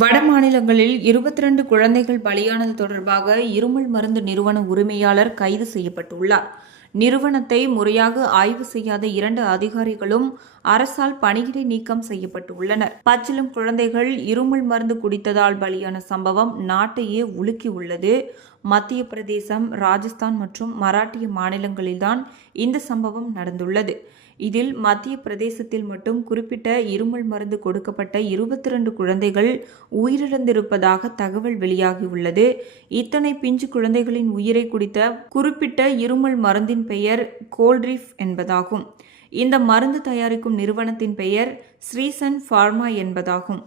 வட மாநிலங்களில் 22 குழந்தைகள் பலியானது தொடர்பாக இருமல் மருந்து நிறுவன உரிமையாளர் கைது செய்யப்பட்டுள்ளார். நிறுவனத்தை முறையாக ஆய்வு செய்யாத 2 அதிகாரிகளும் அரசால் பணியிடை நீக்கம் செய்யப்பட்டுள்ளனர். பச்சிளம் குழந்தைகள் இருமல் மருந்து குடித்ததால் பலியான சம்பவம் நாட்டையே உலுக்கியுள்ளது. மத்திய பிரதேசம், ராஜஸ்தான் மற்றும் மராட்டிய மாநிலங்களில்தான் இந்த சம்பவம் நடந்துள்ளது. இதில் மத்திய பிரதேசத்தில் மட்டும் குறிப்பிட்ட இருமல் மருந்து கொடுக்கப்பட்ட 22 குழந்தைகள் உயிரிழந்திருப்பதாக தகவல் வெளியாகியுள்ளது. இத்தனை பிஞ்சு குழந்தைகளின் உயிரை குடித்த குறிப்பிட்ட இருமல் மருந்தின் பெயர் கோல்ட்ரிஃப் என்பதாகும். இந்த மருந்து தயாரிக்கும் நிறுவனத்தின் பெயர் ஸ்ரீசன் பார்மா என்பதாகும்.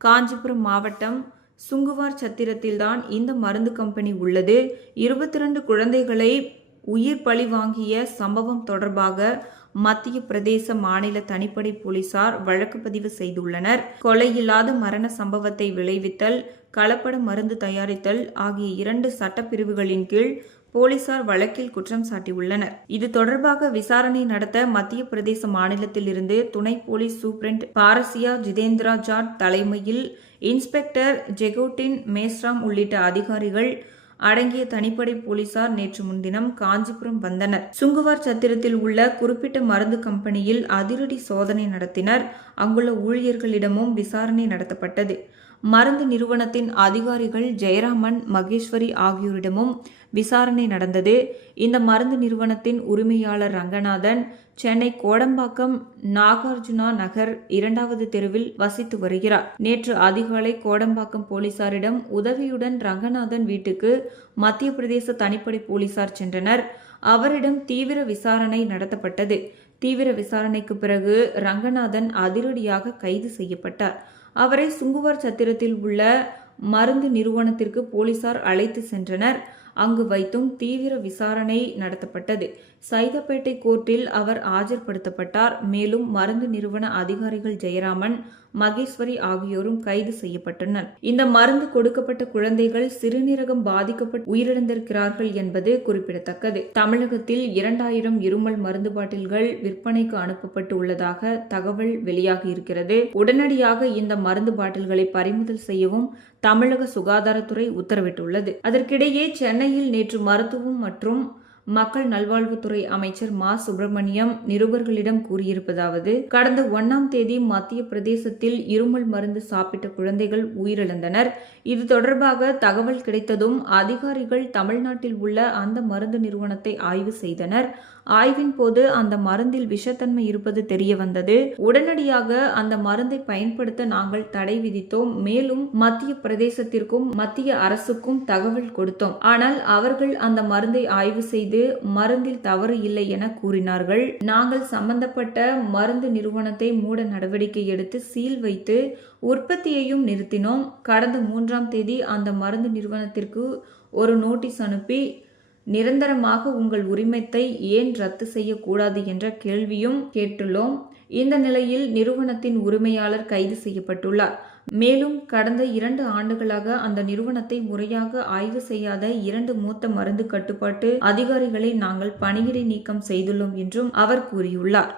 காஞ்சிபுரம் மாவட்டம் சுங்குவார் சத்திரத்தில்தான் இந்த மருந்து கம்பெனி உள்ளது. 22 குழந்தைகளை உயிர் பலி வாங்கிய சம்பவம் தொடர்பாக மத்திய பிரதேச மாநில தனிப்படை போலீசார் வழக்கு பதிவு செய்துள்ளனர். கொலையில்லாத மரண சம்பவத்தை விளைவித்தல், கலப்பட மருந்து தயாரித்தல் ஆகிய 2 சட்டப்பிரிவுகளின் கீழ் போலீசார் வழக்கில் குற்றம் சாட்டியுள்ளனர். இது தொடர்பாக விசாரணை நடத்த மத்திய பிரதேச மாநிலத்தில் இருந்து துணை போலீஸ் சூப்பரண்ட் பாரசியா ஜிதேந்திரா ஜாட் தலைமையில் இன்ஸ்பெக்டர் ஜெகோட்டின் மேஸ்ராம் உள்ளிட்ட அதிகாரிகள் அடங்கிய தனிப்படை போலீசார் நேற்று முன்தினம் காஞ்சிபுரம் வந்தனர். சுங்குவார் சத்திரத்தில் உள்ள குறிப்பிட்ட மருந்து கம்பெனியில் அதிரடி சோதனை நடத்தினர். அங்குள்ள ஊழியர்களிடமும் விசாரணை நடத்தப்பட்டது. மருந்து நிறுவனத்தின் அதிகாரிகள் ஜெயராமன், மகேஸ்வரி ஆகியோரிடமும் விசாரணை நடந்தது. இந்த மருந்து நிறுவனத்தின் உரிமையாளர் ரங்கநாதன் சென்னை கோடம்பாக்கம் நாகார்ஜுனா நகர் 2வது தெருவில் வசித்து வருகிறார். நேற்று அதிகாலை கோடம்பாக்கம் போலீசாரிடம் உதவியுடன் ரங்கநாதன் வீட்டுக்கு மத்திய பிரதேச தனிப்படை போலீசார் சென்றனர். அவரிடம் தீவிர விசாரணை நடத்தப்பட்டது. தீவிர விசாரணைக்கு பிறகு ரங்கநாதன் அதிரடியாக கைது செய்யப்பட்டார். அவரை சுங்குவார் சத்திரத்தில் உள்ள மருந்து நிறுவனத்திற்கு போலீசார் அழைத்து சென்றனர். அங்கு வைத்தும் தீவிர விசாரணை நடத்தப்பட்டது. சைதாப்பேட்டை கோர்ட்டில் அவர் ஆஜர்படுத்தப்பட்டார். மேலும் மருந்து நிறுவன அதிகாரிகள் ஜெயராமன், மகேஸ்வரி ஆகியோரும் கைது செய்யப்பட்டனர். இந்த மருந்து கொடுக்கப்பட்ட குழந்தைகள் சிறுநீரகம் பாதிக்கப்பட்டு உயிரிழந்திருக்கிறார்கள் என்பது குறிப்பிடத்தக்கது. தமிழகத்தில் 2000 இருமல் மருந்து பாட்டில்கள் விற்பனைக்கு அனுப்பப்பட்டு உள்ளதாக தகவல் வெளியாகியிருக்கிறது. உடனடியாக இந்த மருந்து பாட்டில்களை பறிமுதல் செய்யவும் தமிழக சுகாதாரத்துறை உத்தரவிட்டுள்ளது. அதற்கிடையே சென்னையில் நேற்று மருத்துவம் மற்றும் மக்கள் நல்வாழ்வுத்துறை அமைச்சர் மா. சுப்பிரமணியம் நிருபர்களிடம் கூறியிருப்பதாவது: கடந்த 1ஆம் தேதி மத்திய பிரதேசத்தில் இருமல் மருந்து சாப்பிட்ட குழந்தைகள் உயிரிழந்தனர். இது தொடர்பாக தகவல் கிடைத்ததும் அதிகாரிகள் தமிழ்நாட்டில் உள்ள அந்த மருந்து நிறுவனத்தை ஆய்வு செய்தனர். ஆய்வின் போது அந்த மருந்தில் விஷத்தன்மை இருப்பது தெரிய வந்தது. உடனடியாக அந்த மருந்தை பயன்படுத்த நாங்கள் தடை விதித்தோம். மேலும் மத்திய பிரதேசத்திற்கும் மத்திய அரசுக்கும் தகவல் கொடுத்தோம். ஆனால் அவர்கள் அந்த மருந்தை ஆய்வு செய்து மருந்தில் தவறு இல்லை என கூறினார்கள். நாங்கள் சம்பந்தப்பட்ட மருந்து நிறுவனத்தை மூட நடவடிக்கை எடுத்து சீல் வைத்து உற்பத்தியையும் நிறுத்தினோம். கடந்த 3ஆம் தேதி அந்த மருந்து நிறுவனத்திற்கு ஒரு நோட்டீஸ் அனுப்பி நிரந்தரமாக உங்கள் உரிமத்தை ஏன் ரத்து செய்யக்கூடாது என்ற கேள்வியும் கேட்டுள்ளோம். இந்த நிலையில் நிறுவனத்தின் உரிமையாளர் கைது செய்யப்பட்டுள்ளார். மேலும் கடந்த 2 ஆண்டுகளாக அந்த நிறுவனத்தை முறையாக ஆய்வு செய்யாத 2 மூத்த மருந்து கட்டுப்பாட்டு அதிகாரிகளை நாங்கள் பணியிடை நீக்கம் செய்துள்ளோம் என்றும் அவர் கூறியுள்ளார்.